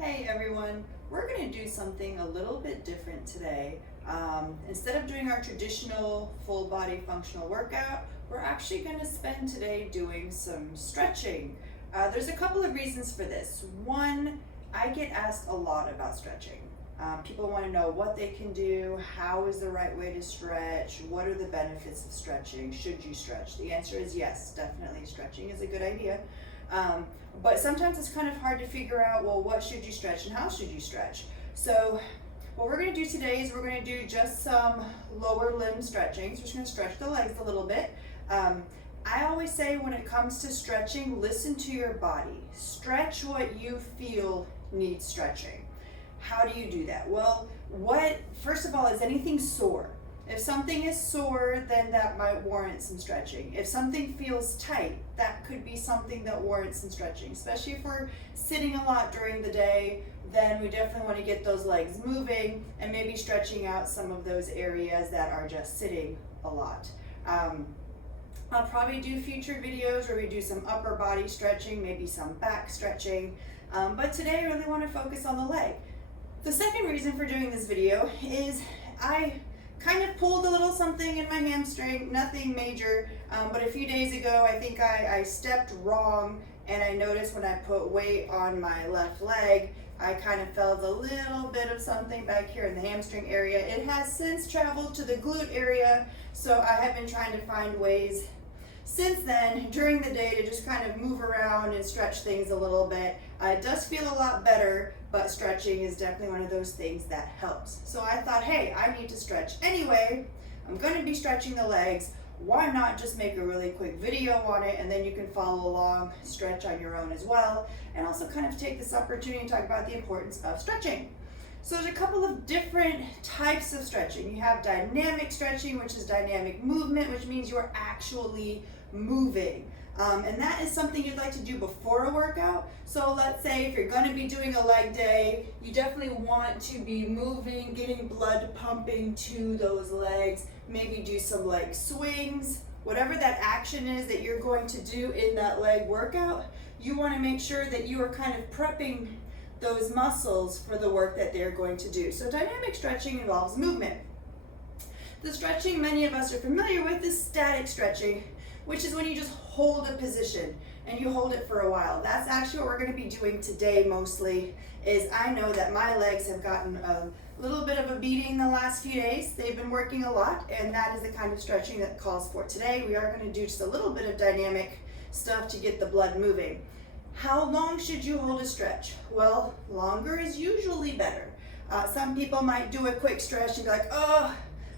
Hey everyone, we're going to do something a little bit different today. Instead of doing our traditional full body functional workout, we're actually going to spend today doing some stretching. There's a couple of reasons for this. One, I get asked a lot about stretching. People want to know what they can do, how is the right way to stretch, what are the benefits of stretching, should you stretch? The answer is yes, definitely stretching is a good idea. But sometimes it's kind of hard to figure out, well, what should you stretch and how should you stretch? So what we're going to do today is we're going to do just some lower limb stretching. So we're just going to stretch the legs a little bit. I always say when it comes to stretching, listen to your body. Stretch what you feel needs stretching. How do you do that? Well, first of all, is anything sore? If something is sore, then that might warrant some stretching. If something feels tight, that could be something that warrants some stretching. Especially if we're sitting a lot during the day, then we definitely want to get those legs moving and maybe stretching out some of those areas that are just sitting a lot. I'll probably do future videos where we do some upper body stretching, maybe some back stretching, but today I really want to focus on the leg. The second reason for doing this video is I kind of pulled a little something in my hamstring, nothing major, but a few days ago I think I stepped wrong and I noticed when I put weight on my left leg, I kind of felt a little bit of something back here in the hamstring area. It has since traveled to the glute area, so I have been trying to find ways since then during the day to just kind of move around and stretch things a little bit. It does feel a lot better, but stretching is definitely one of those things that helps. So I thought, hey, I need to stretch anyway. I'm going to be stretching the legs. Why not just make a really quick video on it, and then you can follow along, stretch on your own as well, and also kind of take this opportunity to talk about the importance of stretching. So there's a couple of different types of stretching. You have dynamic stretching, which is dynamic movement, which means you're actually moving. And that is something you'd like to do before a workout. So let's say if you're going to be doing a leg day, you definitely want to be moving, getting blood pumping to those legs, maybe do some leg swings, whatever that action is that you're going to do in that leg workout. You want to make sure that you are kind of prepping those muscles for the work that they're going to do. So dynamic stretching involves movement. The stretching many of us are familiar with is static stretching, which is when you just hold a position and you hold it for a while. That's actually what we're going to be doing today mostly. Is I know that my legs have gotten a little bit of a beating the last few days. They've been working a lot, and that is the kind of stretching that calls for today. We are going to do just a little bit of dynamic stuff to get the blood moving. How long should you hold a stretch? Well, longer is usually better. Some people might do a quick stretch and be like, oh,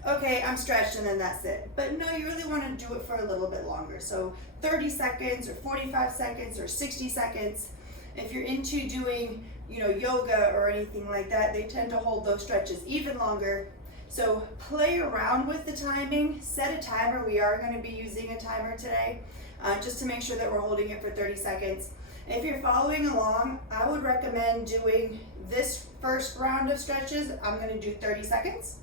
okay, I'm stretched, and then that's it. But no, you really want to do it for a little bit longer. So 30 seconds or 45 seconds or 60 seconds. If you're into doing, yoga or anything like that, they tend to hold those stretches even longer. So play around with the timing, set a timer. We are going to be using a timer today, just to make sure that we're holding it for 30 seconds. If you're following along, I would recommend doing this first round of stretches. I'm going to do 30 seconds.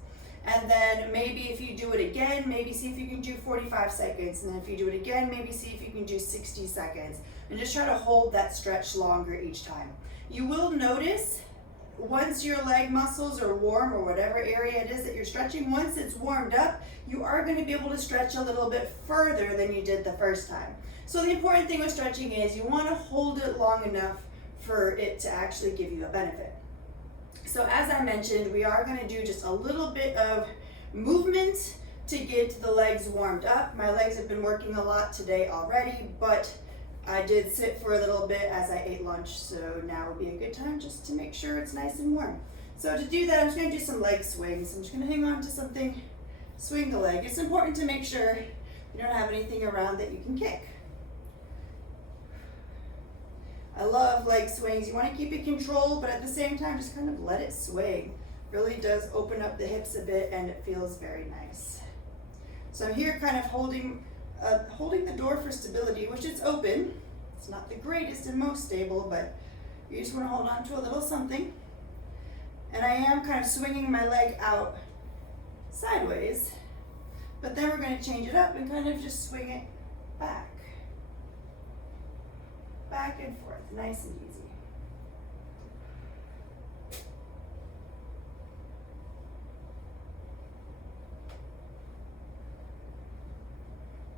And then maybe if you do it again, maybe see if you can do 45 seconds. And then if you do it again, maybe see if you can do 60 seconds. And just try to hold that stretch longer each time. You will notice once your leg muscles are warm, or whatever area it is that you're stretching, once it's warmed up, you are going to be able to stretch a little bit further than you did the first time. So the important thing with stretching is you want to hold it long enough for it to actually give you a benefit. So as I mentioned, we are going to do just a little bit of movement to get the legs warmed up. My legs have been working a lot today already, but I did sit for a little bit as I ate lunch, so now would be a good time just to make sure it's nice and warm. So to do that, I'm just going to do some leg swings. I'm just going to hang on to something, swing the leg. It's important to make sure you don't have anything around that you can kick. I love leg swings. You want to keep it controlled, but at the same time, just kind of let it swing. Really does open up the hips a bit, and it feels very nice. So I'm here kind of holding the door for stability, which is open. It's not the greatest and most stable, but you just want to hold on to a little something. And I am kind of swinging my leg out sideways, but then we're going to change it up and kind of just swing it back and forth, nice and easy.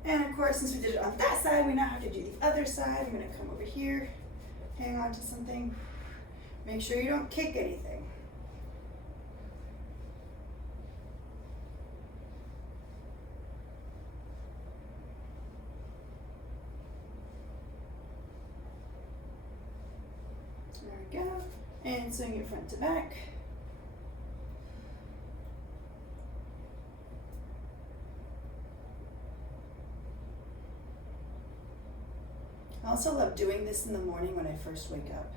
And of course, since we did it on that side, we now have to do the other side. I'm gonna come over here, hang on to something. Make sure you don't kick anything. There we go. And swing it front to back. I also love doing this in the morning when I first wake up,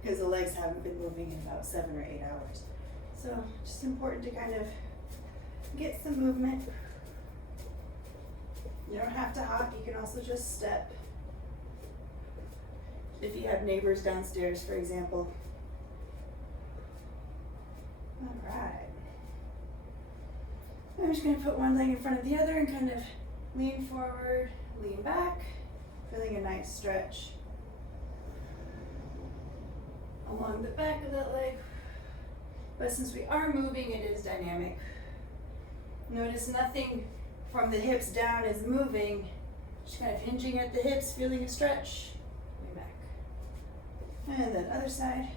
because the legs haven't been moving in about 7 or 8 hours. So just important to kind of get some movement. You don't have to hop, you can also just step. If you have neighbors downstairs, for example. All right. I'm just gonna put one leg in front of the other and kind of lean forward, lean back, feeling a nice stretch along the back of that leg. But since we are moving, it is dynamic. Notice nothing from the hips down is moving, just kind of hinging at the hips, feeling a stretch. Way back. And then other side.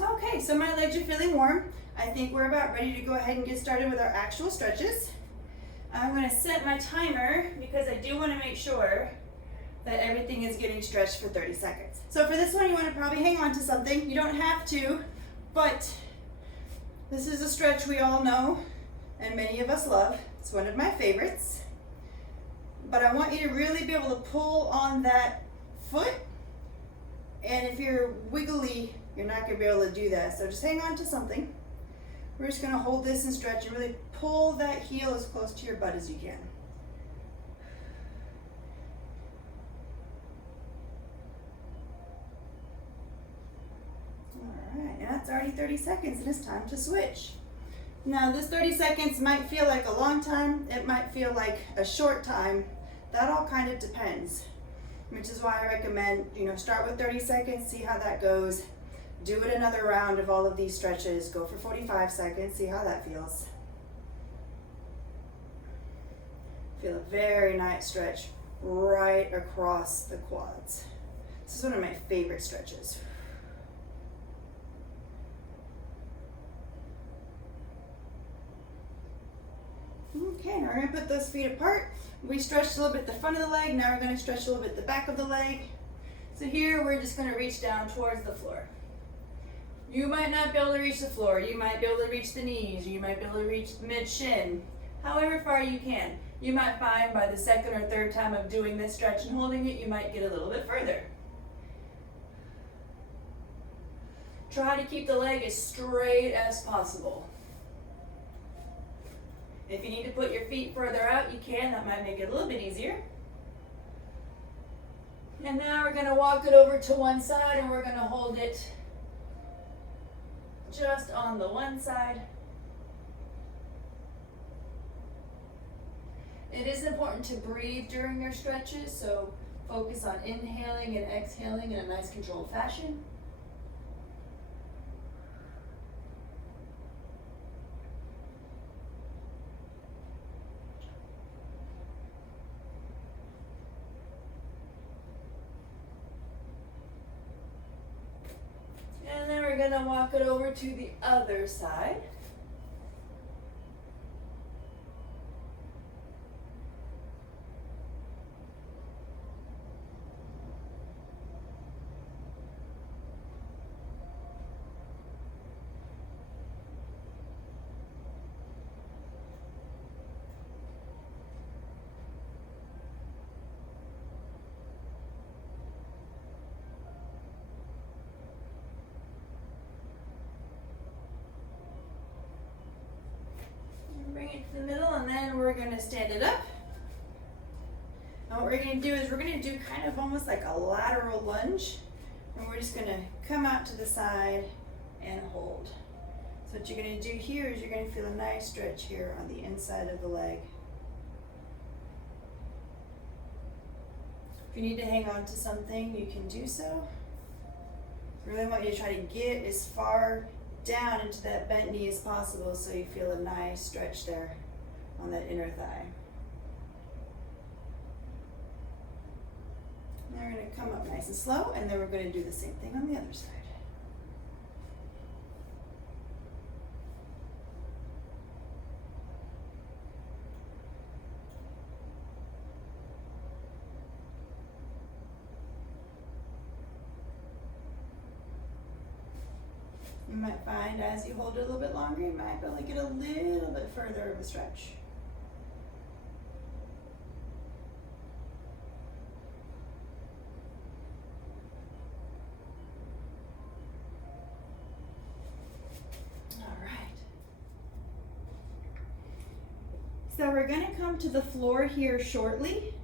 Okay, so my legs are feeling warm. I think we're about ready to go ahead and get started with our actual stretches. I'm going to set my timer because I do want to make sure that everything is getting stretched for 30 seconds. So for this one, you want to probably hang on to something. You don't have to, but this is a stretch we all know and many of us love. It's one of my favorites. But I want you to really be able to pull on that foot, and if you're wiggly, you're not going to be able to do that. So just hang on to something. We're just going to hold this and stretch and really pull that heel as close to your butt as you can. All right, and that's already 30 seconds and it's time to switch. Now this 30 seconds might feel like a long time. It might feel like a short time. That all kind of depends, which is why I recommend, start with 30 seconds, see how that goes. Do it another round of all of these stretches. Go for 45 seconds, see how that feels. Feel a very nice stretch right across the quads. This is one of my favorite stretches. Okay, now we're gonna put those feet apart. We stretched a little bit the front of the leg, now we're gonna stretch a little bit the back of the leg. So here we're just gonna reach down towards the floor. You might not be able to reach the floor, you might be able to reach the knees, you might be able to reach mid-shin, however far you can. You might find by the second or third time of doing this stretch and holding it, you might get a little bit further. Try to keep the leg as straight as possible. If you need to put your feet further out, you can. That might make it a little bit easier. And now we're going to walk it over to one side and we're going to hold it just on the one side. It is important to breathe during your stretches, so focus on inhaling and exhaling in a nice controlled fashion. And then we're going to walk it over to the other side. Bring it to the middle and then we're going to stand it up. And what we're going to do is we're going to do kind of almost like a lateral lunge. And we're just going to come out to the side and hold. So what you're going to do here is you're going to feel a nice stretch here on the inside of the leg. If you need to hang on to something, you can do so. Really want you to try to get as far down into that bent knee as possible so you feel a nice stretch there on that inner thigh. Now we're going to come up nice and slow, and then we're going to do the same thing on the other side. You might find as you hold it a little bit longer, you might be able to get a little bit further of a stretch. All right. So we're going to come to the floor here shortly,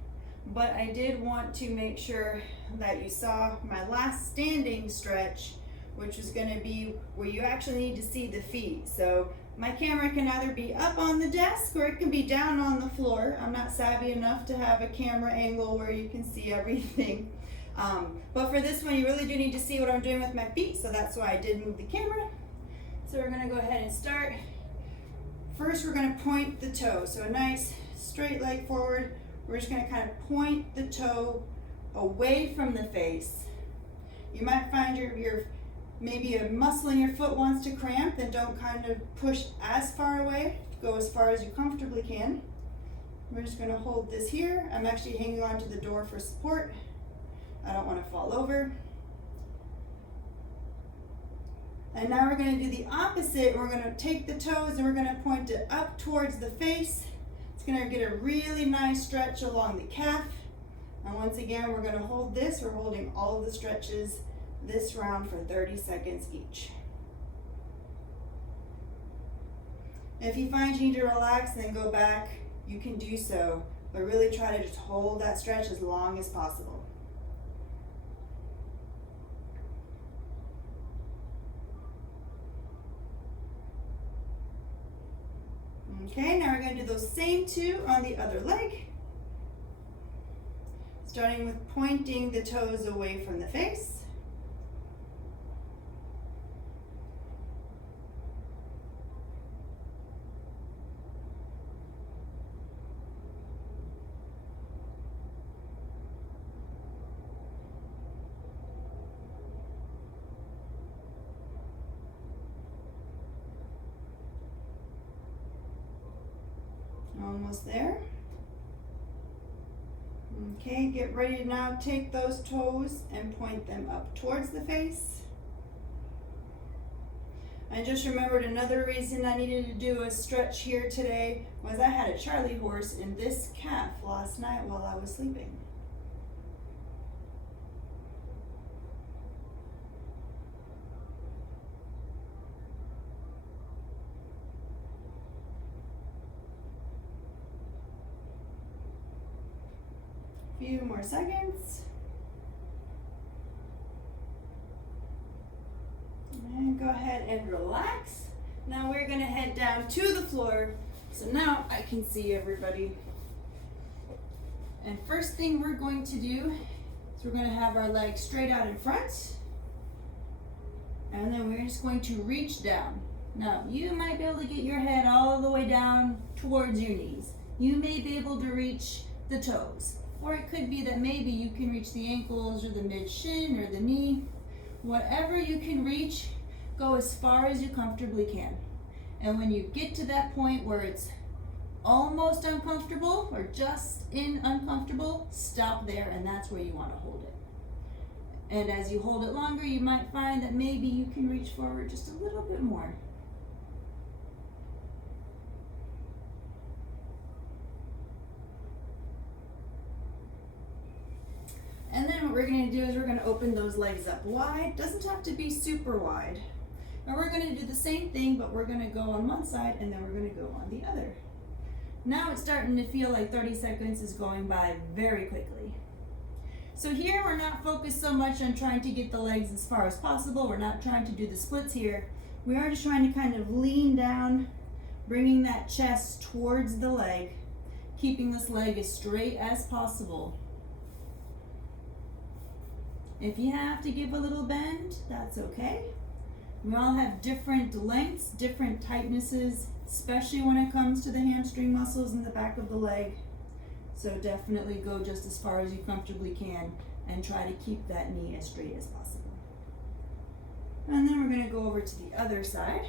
but I did want to make sure that you saw my last standing stretch, which is going to be where you actually need to see the feet. So my camera can either be up on the desk or it can be down on the floor. I'm not savvy enough to have a camera angle where you can see everything. But for this one, you really do need to see what I'm doing with my feet, so that's why I did move the camera. So we're going to go ahead and start. First, we're going to point the toe. So a nice straight leg forward. We're just going to kind of point the toe away from the face. You might find your maybe a muscle in your foot wants to cramp, then don't kind of push as far away. Go as far as you comfortably can. We're just going to hold this here. I'm actually hanging on to the door for support. I don't want to fall over. And now we're going to do the opposite. We're going to take the toes and we're going to point it up towards the face. It's going to get a really nice stretch along the calf. And once again, we're going to hold this. We're holding all of the stretches this round for 30 seconds each. If you find you need to relax and then go back, you can do so, but really try to just hold that stretch as long as possible. Okay, now we're going to do those same two on the other leg. Starting with pointing the toes away from the face. Almost there. Okay, get ready to now take those toes and point them up towards the face. I just remembered another reason I needed to do a stretch here today was I had a Charlie horse in this calf last night while I was sleeping. Few more seconds. And go ahead and relax. Now we're going to head down to the floor. So now I can see everybody. And first thing we're going to do is we're going to have our legs straight out in front. And then we're just going to reach down. Now you might be able to get your head all the way down towards your knees. You may be able to reach the toes. Or it could be that maybe you can reach the ankles or the mid-shin or the knee. Whatever you can reach, go as far as you comfortably can. And when you get to that point where it's almost uncomfortable or just in uncomfortable, stop there, and that's where you want to hold it. And as you hold it longer, you might find that maybe you can reach forward just a little bit more. And then what we're going to do is we're going to open those legs up wide. Doesn't have to be super wide. And we're going to do the same thing, but we're going to go on one side and then we're going to go on the other. Now it's starting to feel like 30 seconds is going by very quickly. So here we're not focused so much on trying to get the legs as far as possible. We're not trying to do the splits here. We are just trying to kind of lean down, bringing that chest towards the leg, keeping this leg as straight as possible. If you have to give a little bend, that's okay. We all have different lengths, different tightnesses, especially when it comes to the hamstring muscles in the back of the leg. So definitely go just as far as you comfortably can and try to keep that knee as straight as possible. And then we're going to go over to the other side.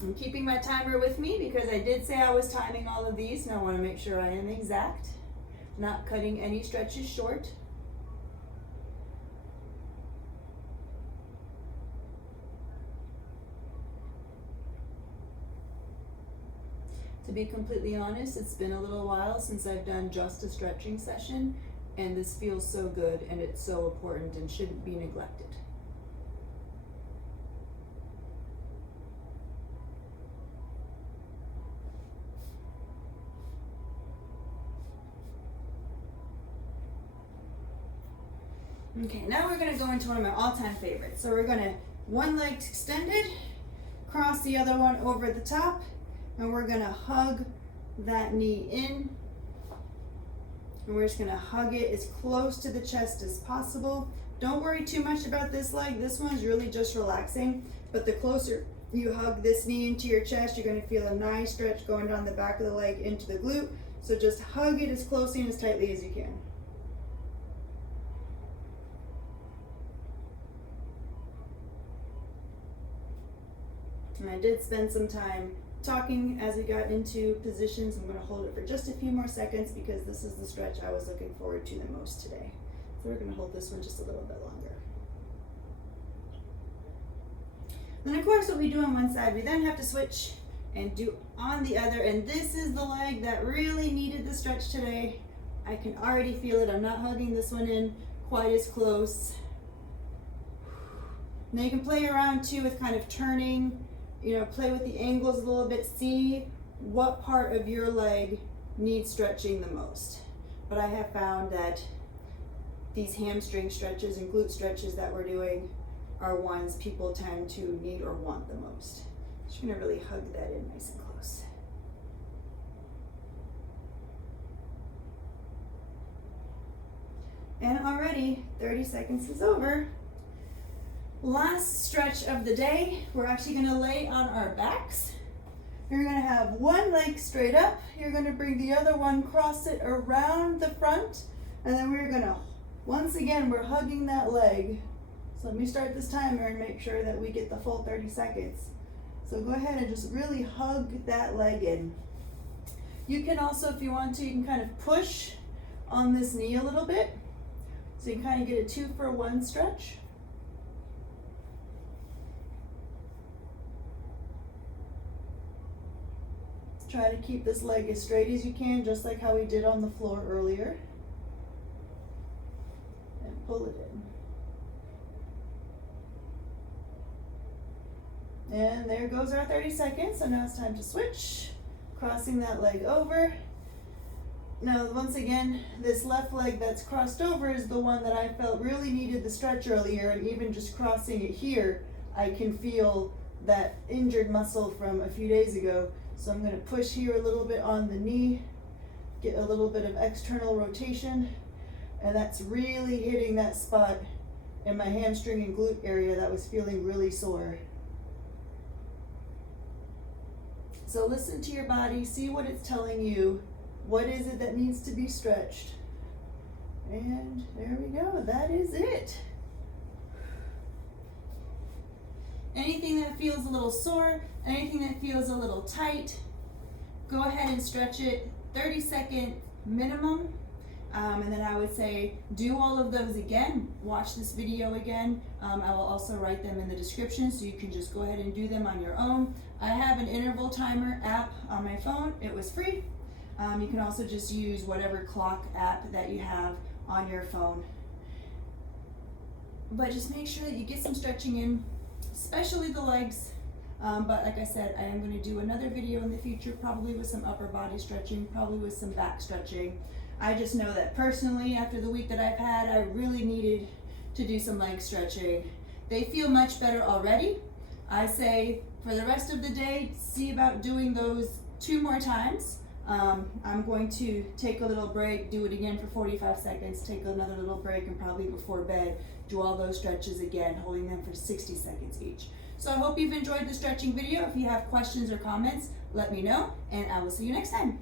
I'm keeping my timer with me because I did say I was timing all of these, and I want to make sure I am exact, not cutting any stretches short. To be completely honest, it's been a little while since I've done just a stretching session, and this feels so good and it's so important and shouldn't be neglected. Okay, now we're going to go into one of my all-time favorites. So we're going to, one leg extended, cross the other one over the top, and we're going to hug that knee in. And we're just going to hug it as close to the chest as possible. Don't worry too much about this leg. This one's really just relaxing, but the closer you hug this knee into your chest, you're going to feel a nice stretch going down the back of the leg into the glute. So just hug it as closely and as tightly as you can. And I did spend some time talking as we got into positions. I'm going to hold it for just a few more seconds because this is the stretch I was looking forward to the most today. So we're going to hold this one just a little bit longer. Then of course what we do on one side, we then have to switch and do on the other. And this is the leg that really needed the stretch today. I can already feel it. I'm not hugging this one in quite as close. Now you can play around too with kind of turning, play with the angles a little bit, see what part of your leg needs stretching the most. But I have found that these hamstring stretches and glute stretches that we're doing are ones people tend to need or want the most. Just gonna really hug that in nice and close. And already 30 seconds is over. Last stretch of the day, we're actually going to lay on our backs. You're going to have one leg straight up. You're going to bring the other one, cross it around the front, and then we're going to, once again, we're hugging that leg. So let me start this timer and make sure that we get the full 30 seconds. So go ahead and just really hug that leg in. You can also, if you want to, you can kind of push on this knee a little bit. So you can kind of get a 2-for-1 stretch. Try to keep this leg as straight as you can, just like how we did on the floor earlier. And pull it in. And there goes our 30 seconds. So now it's time to switch. Crossing that leg over. Now, once again, this left leg that's crossed over is the one that I felt really needed the stretch earlier, and even just crossing it here, I can feel that injured muscle from a few days ago. So I'm going to push here a little bit on the knee, get a little bit of external rotation, and that's really hitting that spot in my hamstring and glute area that was feeling really sore. So listen to your body, see what it's telling you. What is it that needs to be stretched? And there we go, that is it. Anything that feels a little sore, anything that feels a little tight, go ahead and stretch it 30-second minimum. And then I would say do all of those again. Watch this video again. I will also write them in the description so you can just go ahead and do them on your own. I have an interval timer app on my phone. It was free. You can also just use whatever clock app that you have on your phone. But just make sure that you get some stretching in, especially the legs. But like I said, I am going to do another video in the future, probably with some upper body stretching, probably with some back stretching. I just know that personally, after the week that I've had, I really needed to do some leg stretching. They feel much better already. I say for the rest of the day, see about doing those 2 more times. I'm going to take a little break, do it again for 45 seconds, take another little break, and probably before bed, do all those stretches again, holding them for 60 seconds each. So I hope you've enjoyed the stretching video. If you have questions or comments, let me know, and I will see you next time.